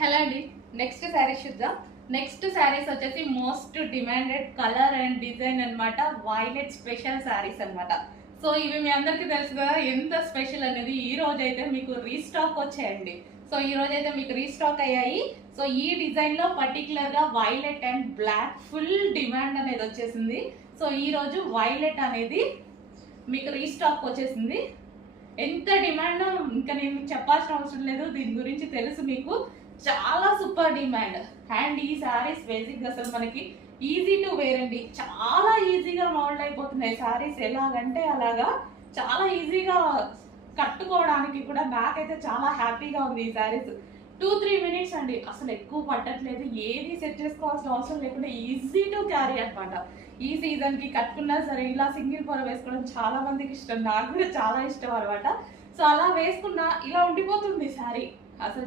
Hello అండి. Next saris చూద్దాం. Next saris వచ్చేసి most demanded colour and design అన్నమాట. వైలెట్ స్పెషల్ శారీస్ అన్నమాట. సో ఇవి మీ అందరికీ తెలుసు కదా ఎంత స్పెషల్ అనేది. ఈ రోజు అయితే మీకు రీస్టాక్ వచ్చాయండి. సో ఈ రోజు అయితే మీకు రీస్టాక్ అయ్యాయి. సో ఈ డిజైన్ లో పర్టికులర్ గా violet and black full demand అనేది వచ్చేసింది. సో ఈ రోజు వైలెట్ అనేది మీకు రీస్టాక్ వచ్చేసింది. ఎంత డిమాండ్ ఇంకా నేను చెప్పాల్సిన అవసరం లేదు, దీని గురించి తెలుసు మీకు. చాలా సూపర్ డిమాండ్. అండ్ ఈ శారీస్ బేసిక్ అసలు మనకి ఈజీ టు వేర్ అండి. చాలా ఈజీగా మౌల్డ్ అయిపోతున్నాయి శారీస్. ఎలాగంటే అలాగా చాలా ఈజీగా కట్టుకోవడానికి కూడా నాకైతే చాలా హ్యాపీగా ఉంది ఈ శారీస్. 2-3 మినిట్స్ అండి, అసలు ఎక్కువ పట్టట్లేదు. ఏది సెట్ చేసుకోవాల్సిన అవసరం లేకుండా ఈజీ టు క్యారీ అనమాట. ఈ సీజన్ కి కట్టుకున్నా సరే ఇలా సింగిల్ పొర వేసుకోవడం చాలా మందికి ఇష్టం, నాకు కూడా చాలా ఇష్టం అనమాట. సో అలా వేసుకున్నా ఇలా ఉండిపోతుంది శారీ అసలు.